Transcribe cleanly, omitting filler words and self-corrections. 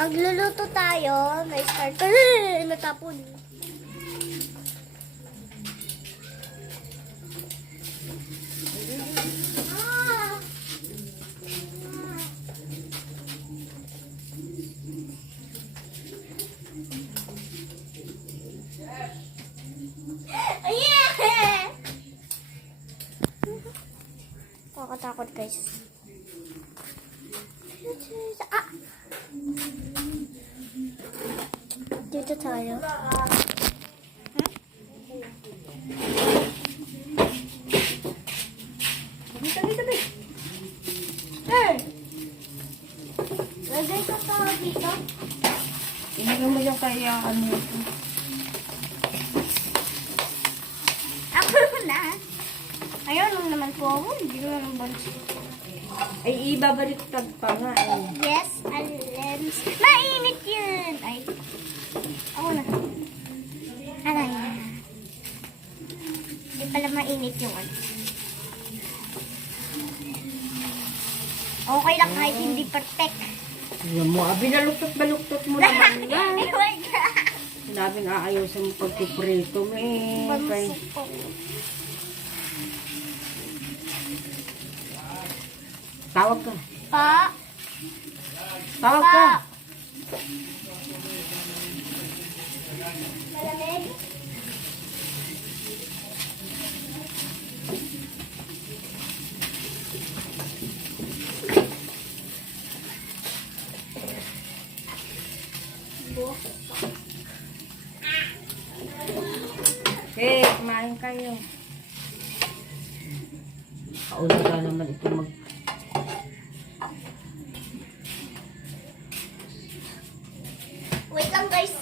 Magluluto tayo. May starter. Natapon. Nakakatakot guys. Ah! Dito tayo. Tabi. Hey! Lagay ka pa dito. Ilagay mo yung kaya ano ito. Ako na. Ayaw lang naman po ako. Hindi ko naman bansi. Ay, ibabaliktad pa nga eh. Yes, alens. Mainit yun. Ay. Ako na. Aray. Hindi pala mainit yung ano. Okay lang kahit hindi perfect. Alam mo, binaluktot-baluktot mo naman yan. Oh my God. Sinabing aayusin mo pagpiprito mo eh. Bansi po. Tawag ka. Pa. Tawag ka. Malamig. Hey, kumain kayo. Kauna ka naman ito mag... Wait lang guys.